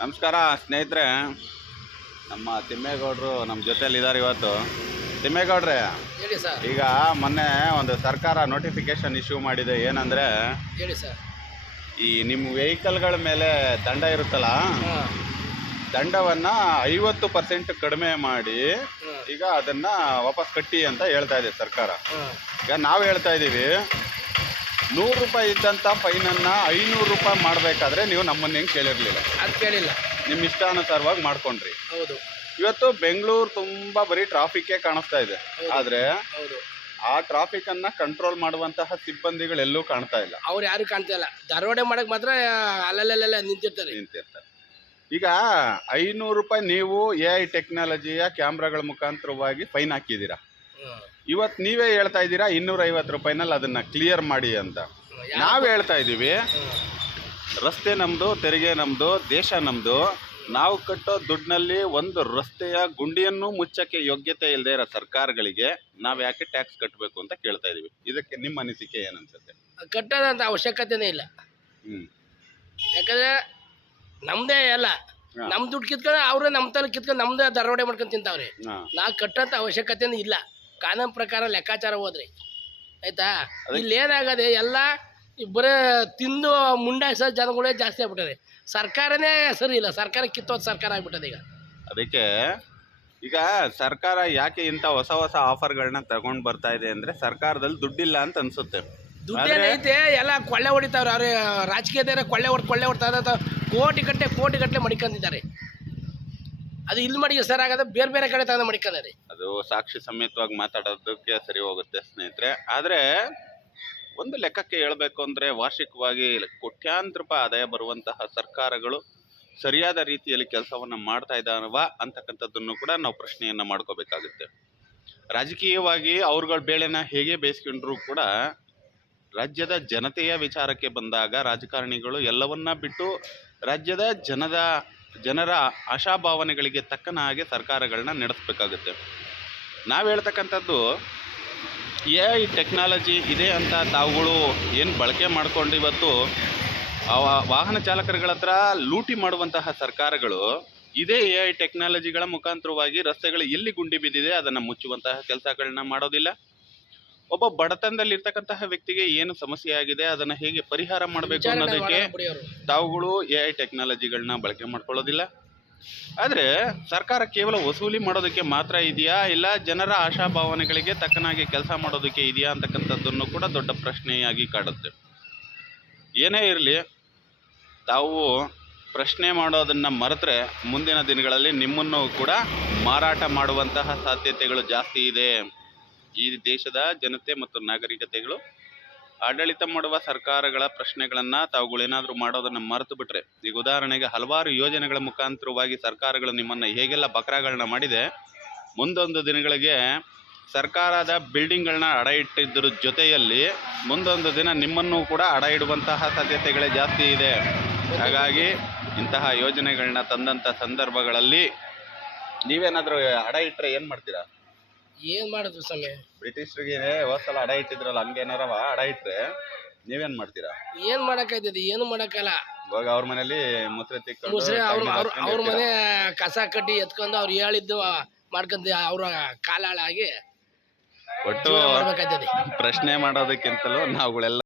ನಮಸ್ಕಾರ ಸ್ನೇಹಿತರೆ. ನಮ್ಮ ತಿಮ್ಮೇಗೌಡರು ನಮ್ಮ ಜೊತೆಯಲ್ಲಿ ಇದ್ದಾರೆ ಇವತ್ತು. ತಿಮ್ಮೇಗೌಡ್ರೆ, ಹೇಳಿ ಸರ್. ಈಗ ಮೊನ್ನೆ ಒಂದು ಸರ್ಕಾರ ನೋಟಿಫಿಕೇಶನ್ ಇಶ್ಯೂ ಮಾಡಿದೆ. ಏನಂದರೆ, ಹೇಳಿ ಸರ್. ಈ ನಿಮ್ಮ ವೆಹಿಕಲ್ಗಳ ಮೇಲೆ ದಂಡ ಇರುತ್ತಲ್ಲ, ಹಾಂ ದಂಡವನ್ನು 50% ಕಡಿಮೆ ಮಾಡಿ ಹಾಂ ಈಗ ಅದನ್ನು ವಾಪಸ್ ಕಟ್ಟಿ ಅಂತ ಹೇಳ್ತಾ ಇದೆ ಸರ್ಕಾರ. ಹಾಂ ಈಗ ನಾವು ಹೇಳ್ತಾ ಇದ್ದೀವಿ, 100 ರೂಪಾಯಿ ಇದ್ದಂಥ ಫೈನನ್ನು 500 ರೂಪಾಯಿ ಮಾಡಬೇಕಾದ್ರೆ ನೀವು ನಮ್ಮನ್ನು ಹೆಂಗೆ ಕೇಳಿರಲಿಲ್ಲ. ಅದು ಕೇಳಿಲ್ಲ. ನಿಮ್ಮ ಇಷ್ಟಾನುಸಾರವಾಗಿ ಮಾಡ್ಕೊಂಡ್ರಿ. ಹೌದು ಇವತ್ತು ಬೆಂಗಳೂರು ತುಂಬ ಬರೀ ಟ್ರಾಫಿಕ್ಕೇ ಕಾಣಿಸ್ತಾ ಇದೆ. ಆದರೆ ಹೌದು. ಆ ಟ್ರಾಫಿಕನ್ನು ಕಂಟ್ರೋಲ್ ಮಾಡುವಂತಹ ಸಿಬ್ಬಂದಿಗಳೆಲ್ಲೂ ಕಾಣ್ತಾ ಇಲ್ಲ, ಅವ್ರು ಯಾರು ಕಾಣ್ತಾ ಇಲ್ಲ. ದರೋಡೆ ಮಾಡಕ್ಕೆ ಮಾತ್ರ ಅಲ್ಲಲ್ಲೆಲ್ಲ ನಿಂತಿರ್ತಾರೆ. ಈಗ 500 ರೂಪಾಯಿ ನೀವು AI ಟೆಕ್ನಾಲಜಿಯ ಕ್ಯಾಮ್ರಾಗಳ ಮುಖಾಂತರವಾಗಿ ಫೈನ್ ಹಾಕಿದ್ದೀರಾ. ಇವತ್ತು ನೀವೇ ಹೇಳ್ತಾ ಇದ್ದೀರಾ 250 ರೂಪಾಯಿನಲ್ಲಿ ಅದನ್ನು ಕ್ಲಿಯರ್ ಮಾಡಿ ಅಂತ. ನಾವು ಹೇಳ್ತಾ ಇದ್ದೀವಿ, ರಸ್ತೆ ನಮ್ಮದು, ತೆರಿಗೆ ನಮ್ಮದು, ದೇಶ ನಮ್ಮದು. ನಾವು ಕಟ್ಟೋ ದುಡ್ಡಿನಲ್ಲಿ ಒಂದು ರಸ್ತೆಯ ಗುಂಡಿಯನ್ನು ಮುಚ್ಚಕ್ಕೆ ಯೋಗ್ಯತೆ ಇಲ್ಲದೆ ಇರೋ ಸರ್ಕಾರಗಳಿಗೆ ನಾವು ಯಾಕೆ ಟ್ಯಾಕ್ಸ್ ಕಟ್ಟಬೇಕು ಅಂತ ಕೇಳ್ತಾ ಇದ್ದೀವಿ. ಇದಕ್ಕೆ ನಿಮ್ಮ ಅನಿಸಿಕೆ ಏನನ್ಸುತ್ತೆ? ಕಟ್ಟೋದಂತ ಅವಶ್ಯಕತೆನೇ ಇಲ್ಲ. ಯಾಕಂದರೆ ನಮ್ಮದೇ ಎಲ್ಲ ನಮ್ಮ ದುಡ್ಡು ಕಿತ್ಕೊಂಡು ಅವರೇ ನಮ್ಮ ತಲೆ ಕಿತ್ಕೊಂಡು ನಮ್ಮದೇ ದರೋಡೆ ಮಾಡ್ಕೊಂಡು ತಿಂತಾವ್ರಿ. ನಾವು ಕಟ್ಟೋಂಥ ಅವಶ್ಯಕತೆನೇ ಇಲ್ಲ. ಕಾನೂನು ಪ್ರಕಾರ ಲೆಕ್ಕಾಚಾರ ಹೋದ್ರಿ ಆಯ್ತಾ. ಇಲ್ಲಿ ಏನಾಗದೆ ಎಲ್ಲ ಬರೀ ತಿಂದು ಮುಂಡಾಯಿಸೋ ಜನಗಳೇ ಜಾಸ್ತಿ ಆಗ್ಬಿಟ್ಟದೆ. ಸರ್ಕಾರನೇ ಸರಿ ಇಲ್ಲ, ಸರ್ಕಾರ ಕಿತ್ತೋದು ಸರ್ಕಾರ ಆಗ್ಬಿಟ್ಟದೆ ಈಗ. ಅದಕ್ಕೆ ಈಗ ಸರ್ಕಾರ ಯಾಕೆ ಇಂಥ ಹೊಸ ಹೊಸ ಆಫರ್ಗಳನ್ನ ತಗೊಂಡು ಬರ್ತಾ ಇದೆ ಅಂದರೆ, ಸರ್ಕಾರದಲ್ಲಿ ದುಡ್ಡಿಲ್ಲ ಅಂತ ಅನಿಸುತ್ತೆ. ದುಡ್ಡೇನೈತೆ, ಎಲ್ಲ ಕೊಳ್ಳೆ ಹೊಡಿತಾವ್ರೆ. ಅವ್ರೆ ರಾಜಕೀಯದವರೇ ಕೊಳ್ಳೆ ಹೊಡ್ತಾ ಕೋಟಿ ಗಟ್ಟಲೆ ಮಡಿಕೊಂಡಿದ್ದಾರೆ. ಅದು ಇಲ್ಲಿ ಮಡಿಗೆ ಸರ್ ಆಗದೆ ಬೇರೆ ಬೇರೆ ಕಡೆ ತಗೊಂಡು ಮಡಿಕೊಂಡಾರೆ. ಅದು ಸಾಕ್ಷಿ ಸಮೇತವಾಗಿ ಮಾತಾಡೋದಕ್ಕೆ ಸರಿ ಹೋಗುತ್ತೆ ಸ್ನೇಹಿತರೆ. ಆದರೆ ಒಂದು ಲೆಕ್ಕಕ್ಕೆ ಹೇಳಬೇಕು ಅಂದರೆ, ವಾರ್ಷಿಕವಾಗಿ ಕೋಟ್ಯಾಂತರ ರೂಪಾಯಿ ಆದಾಯ ಬರುವಂತಹ ಸರ್ಕಾರಗಳು ಸರಿಯಾದ ರೀತಿಯಲ್ಲಿ ಕೆಲಸವನ್ನು ಮಾಡ್ತಾ ಇದ್ದಾನವಾ ಅಂತಕ್ಕಂಥದ್ದನ್ನು ಕೂಡ ನಾವು ಪ್ರಶ್ನೆಯನ್ನು ಮಾಡ್ಕೋಬೇಕಾಗುತ್ತೆ. ರಾಜಕೀಯವಾಗಿ ಅವ್ರುಗಳ ಬೇಳೆನ ಹೇಗೆ ಬೇಯಿಸ್ಕೊಂಡ್ರೂ ಕೂಡ ರಾಜ್ಯದ ಜನತೆಯ ವಿಚಾರಕ್ಕೆ ಬಂದಾಗ ರಾಜಕಾರಣಿಗಳು ಎಲ್ಲವನ್ನ ಬಿಟ್ಟು ರಾಜ್ಯದ ಜನರ ಆಶಾಭಾವನೆಗಳಿಗೆ ತಕ್ಕನ ಹಾಗೆ ಸರ್ಕಾರಗಳನ್ನ ನಡೆಸಬೇಕಾಗುತ್ತೆ. ನಾವು ಹೇಳ್ತಕ್ಕಂಥದ್ದು, AI ಟೆಕ್ನಾಲಜಿ ಇದೆ ಅಂತ ತಾವುಗಳು ಏನು ಬಳಕೆ ಮಾಡ್ಕೊಂಡು ಇವತ್ತು ವಾಹನ ಚಾಲಕರುಗಳ ಹತ್ರ ಲೂಟಿ ಮಾಡುವಂತಹ ಸರ್ಕಾರಗಳು ಇದೇ AI ಟೆಕ್ನಾಲಜಿಗಳ ಮುಖಾಂತರವಾಗಿ ರಸ್ತೆಗಳು ಎಲ್ಲಿ ಗುಂಡಿ ಬಿದ್ದಿದೆ ಅದನ್ನು ಮುಚ್ಚುವಂತಹ ಕೆಲಸಗಳನ್ನ ಮಾಡೋದಿಲ್ಲ. ಒಬ್ಬ ಬಡತನದಲ್ಲಿರ್ತಕ್ಕಂತಹ ವ್ಯಕ್ತಿಗೆ ಏನು ಸಮಸ್ಯೆ ಆಗಿದೆ ಅದನ್ನು ಹೇಗೆ ಪರಿಹಾರ ಮಾಡಬೇಕು ಅನ್ನೋದಕ್ಕೆ ತಾವುಗಳು AI ಟೆಕ್ನಾಲಜಿಗಳನ್ನ ಬಳಕೆ ಮಾಡ್ಕೊಳ್ಳೋದಿಲ್ಲ. ಆದರೆ ಸರ್ಕಾರ ಕೇವಲ ವಸೂಲಿ ಮಾಡೋದಕ್ಕೆ ಮಾತ್ರ ಇದೆಯಾ, ಇಲ್ಲ ಜನರ ಆಶಾಭಾವನೆಗಳಿಗೆ ತಕ್ಕನಾಗಿ ಕೆಲಸ ಮಾಡೋದಕ್ಕೆ ಇದೆಯಾ ಅಂತಕ್ಕಂಥದ್ದನ್ನು ಕೂಡ ದೊಡ್ಡ ಪ್ರಶ್ನೆಯಾಗಿ ಕಾಡುತ್ತೆ. ಏನೇ ಇರಲಿ, ತಾವು ಪ್ರಶ್ನೆ ಮಾಡೋದನ್ನು ಮರೆತರೆ ಮುಂದಿನ ದಿನಗಳಲ್ಲಿ ನಿಮ್ಮನ್ನು ಕೂಡ ಮಾರಾಟ ಮಾಡುವಂತಹ ಸಾಧ್ಯತೆಗಳು ಜಾಸ್ತಿ ಇದೆ. ಈ ದೇಶದ ಜನತೆ ಮತ್ತು ನಾಗರಿಕತೆಗಳು ಆಡಳಿತ ಮಾಡುವ ಸರ್ಕಾರಗಳ ಪ್ರಶ್ನೆಗಳನ್ನು ತಾವುಗಳೇನಾದರೂ ಮಾಡೋದನ್ನು ಮರೆತು ಬಿಟ್ರೆ, ಈಗ ಉದಾಹರಣೆಗೆ ಹಲವಾರು ಯೋಜನೆಗಳ ಮುಖಾಂತರವಾಗಿ ಸರ್ಕಾರಗಳು ನಿಮ್ಮನ್ನು ಹೇಗೆಲ್ಲ ಬಕ್ರಾಗಳನ್ನ ಮಾಡಿದೆ, ಮುಂದೊಂದು ದಿನಗಳಿಗೆ ಸರ್ಕಾರದ ಬಿಲ್ಡಿಂಗ್ಗಳನ್ನ ಅಡ ಇಟ್ಟಿದ್ದರ ಜೊತೆಯಲ್ಲಿ ಮುಂದೊಂದು ದಿನ ನಿಮ್ಮನ್ನು ಕೂಡ ಅಡ ಇಡುವಂತಹ ಸಾಧ್ಯತೆಗಳೇ ಜಾಸ್ತಿ ಇದೆ. ಹಾಗಾಗಿ ಇಂತಹ ಯೋಜನೆಗಳನ್ನ ತಂದಂಥ ಸಂದರ್ಭಗಳಲ್ಲಿ ನೀವೇನಾದರೂ ಅಡ ಇಟ್ಟರೆ ಏನು ಮಾಡ್ತೀರಾ? ಏನು ಮಾಡಿದ್ರು ಸಮಯ? ಬ್ರಿಟಿಷರಿಗೆ ಹೋದ್ಸಲ ಅಡ ಇಟ್ಟಿದ್ರಲ್ಲ, ಹಂಗೇನಾರವ ಅಡ ಇಟ್ಟರೆ ನೀವೇನು ಮಾಡ್ತೀರಾ? ಏನು ಮಾಡೋಕ್ಕಾಯ್ತದೆ? ಏನು ಮಾಡೋಕ್ಕಲ್ಲ. ಇವಾಗ ಅವ್ರ ಮನೇಲಿ ಮುಸ್ರೆ ತಿಕ್ಕೊಂಡು ಅವ್ರ ಮನೆ ಕಸ ಕಟ್ಟಿ ಎತ್ಕೊಂಡು ಅವ್ರು ಹೇಳಿದ್ದು ಮಾಡ್ಕೊಂಡು ಅವ್ರ ಕಾಲಾಳಾಗಿ ಒಟ್ಟು ಪ್ರಶ್ನೆ ಮಾಡೋದಕ್ಕಿಂತಲೂ ನಾವುಗಳೆಲ್ಲ